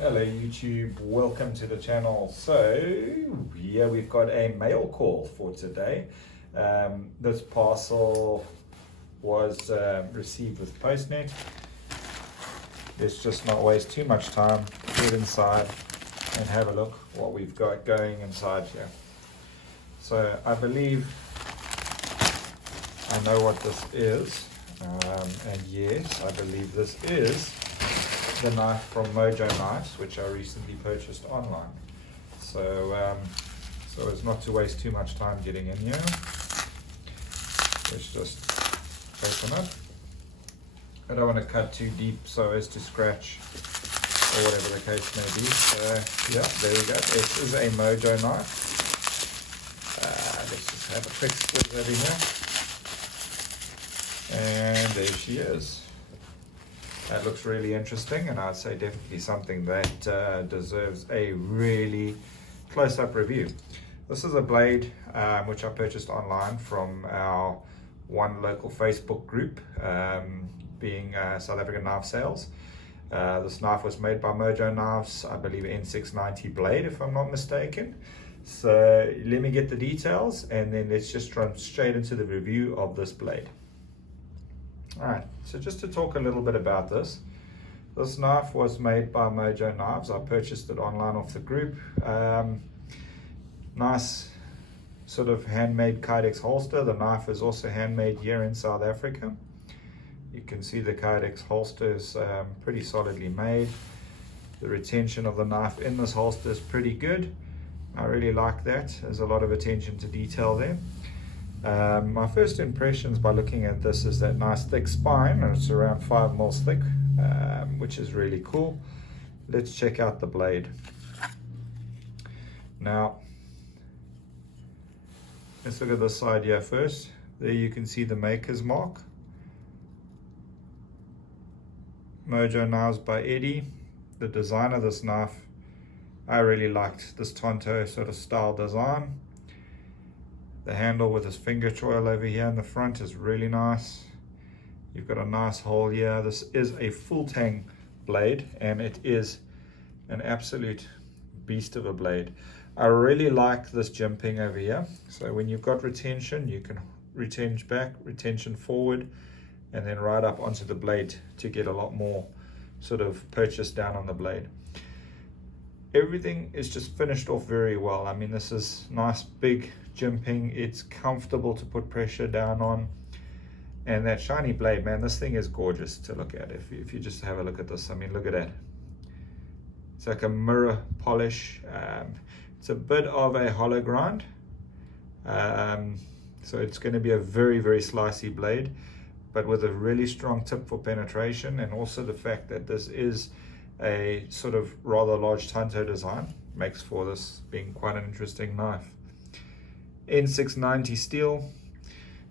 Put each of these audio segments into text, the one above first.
Hello YouTube, welcome to the channel. So yeah, we've got a mail call for today. This parcel was received with Postnet. Let's just not waste too much time, get inside and have a look what we've got going inside here. So I believe I know what this is, and yes, I believe this is the knife from Mojo Knives, which I recently purchased online. So so as not to waste too much time getting in here, let's just open it. I don't want to cut too deep so as to scratch or whatever the case may be. So yeah, there we go. This is a Mojo knife. Let's just have a quick squeeze over here. And there she is. That looks really interesting, and I'd say definitely something that deserves a really close-up review. This is a blade which I purchased online from our one local Facebook group, being South African Knife Sales. This knife was made by Mojo Knives, I believe N690 blade, if I'm not mistaken. So let me get the details, and then let's just run straight into the review of this blade. Alright, so just to talk a little bit about this. This knife was made by Mojo Knives. I purchased it online off the group. Nice sort of handmade Kydex holster. The knife is also handmade here in South Africa. You can see the Kydex holster is pretty solidly made. The retention of the knife in this holster is pretty good. I really like that. There's a lot of attention to detail there. My first impressions by looking at this is that nice thick spine, and it's around 5 mils thick, which is really cool. Let's check out the blade. Now, let's look at this side here first. There you can see the maker's mark. Mojo Knives by Eddie. The design of this knife, I really liked this Tanto sort of style design. The handle with this finger choil over here in the front is really nice. You've got a nice hole here. This is a full tang blade, and it is an absolute beast of a blade. I really like this jimping over here. So when you've got retention, you can retention back, retention forward, and then right up onto the blade to get a lot more sort of purchase down on the blade. Everything is just finished off very well. I mean, this is nice big jimping. It's comfortable to put pressure down on. And that shiny blade, man, this thing is gorgeous to look at. If you just have a look at this, I mean, look at that. It's like a mirror polish. It's a bit of a hollow grind. So it's going to be a very, very slicey blade, but with a really strong tip for penetration, and also the fact that this is a sort of rather large Tanto design makes for this being quite an interesting knife. N690 steel.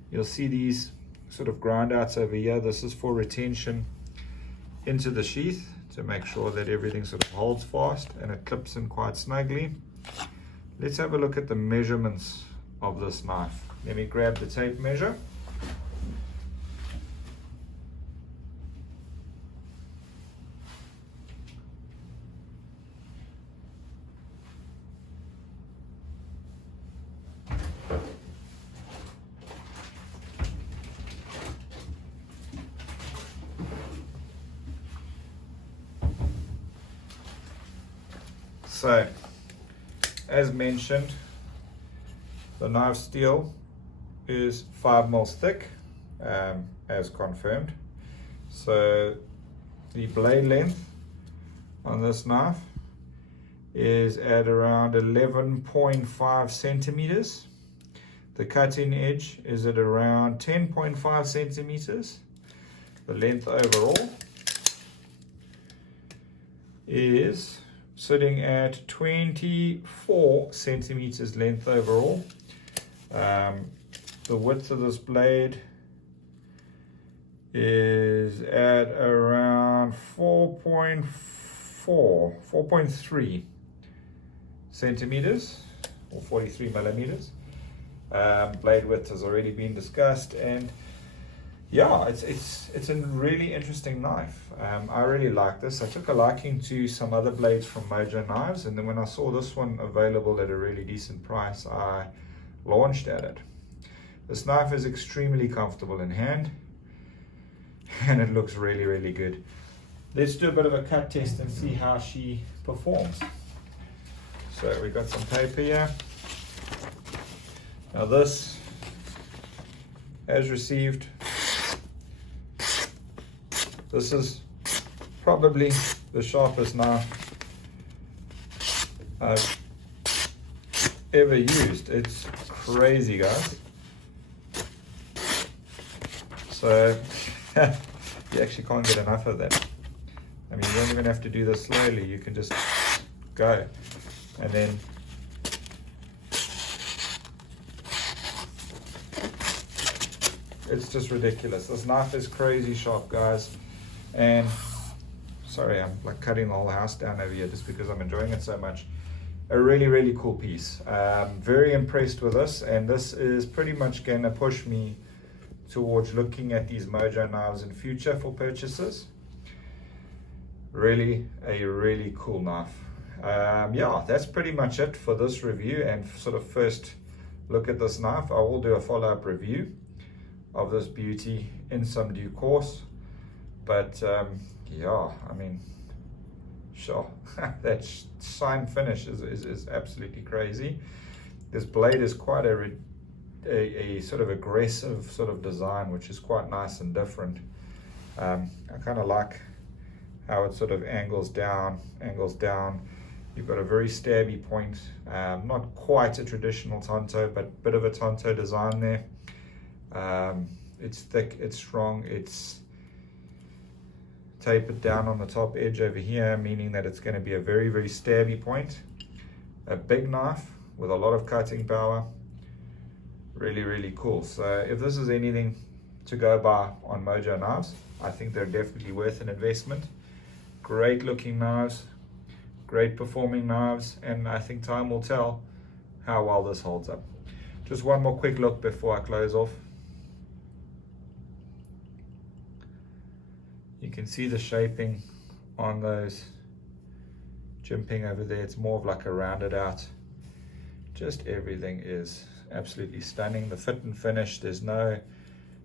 You'll see these sort of grind outs over here. This is for retention into the sheath to make sure that everything sort of holds fast and it clips in quite snugly. Let's have a look at the measurements of this knife. Let me grab the tape measure. So, as mentioned, the knife steel is 5 mils thick, as confirmed. So, the blade length on this knife is at around 11.5 centimeters. The cutting edge is at around 10.5 centimeters. The length overall is sitting at 24 centimeters length overall. The width of this blade is at around 4.3 centimeters, or 43 millimeters. Blade width has already been discussed, and yeah, it's a really interesting knife. I really like this. I took a liking to some other blades from Mojo Knives, and then when I saw this one available at a really decent price, I launched at it. This knife is extremely comfortable in hand, and it looks really, really good. Let's do a bit of a cut test and see how she performs. So we got some paper here. Now this has received, this is probably the sharpest knife I've ever used. It's crazy, guys. So you actually can't get enough of that. I mean, you don't even have to do this slowly. You can just go, and then it's just ridiculous. This knife is crazy sharp, guys. And sorry, I'm like cutting the whole house down over here just because I'm enjoying it so much. A really, really cool piece. Very impressed with this, and this is pretty much going to push me towards looking at these Mojo knives in future for purchases. Really a really cool knife. Yeah, that's pretty much it for this review and sort of first look at this knife. I will do a follow-up review of this beauty in some due course, but yeah, I mean, sure, that shine finish is absolutely crazy. This blade is quite a sort of aggressive sort of design, which is quite nice and different. I kind of like how it sort of angles down. You've got a very stabby point, not quite a traditional Tanto, but a bit of a Tanto design there. It's thick, it's strong, it's tapered down on the top edge over here, meaning that it's going to be a very, very stabby point. A big knife with a lot of cutting power. Really, really cool. So if this is anything to go by on Mojo knives, I think they're definitely worth an investment. Great looking knives, great performing knives, and I think time will tell how well this holds up. Just one more quick look before I close off. You can see the shaping on those jimping over there. It's more of like a rounded out. Just everything is absolutely stunning. The fit and finish, there's no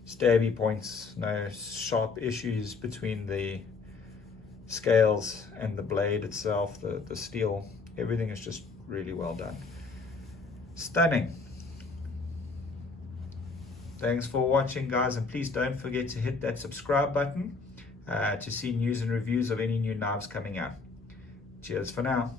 stabby points, no sharp issues between the scales and the blade itself, the steel. Everything is just really well done. Stunning. Thanks for watching, guys, and please don't forget to hit that subscribe button to see news and reviews of any new knives coming out. Cheers for now.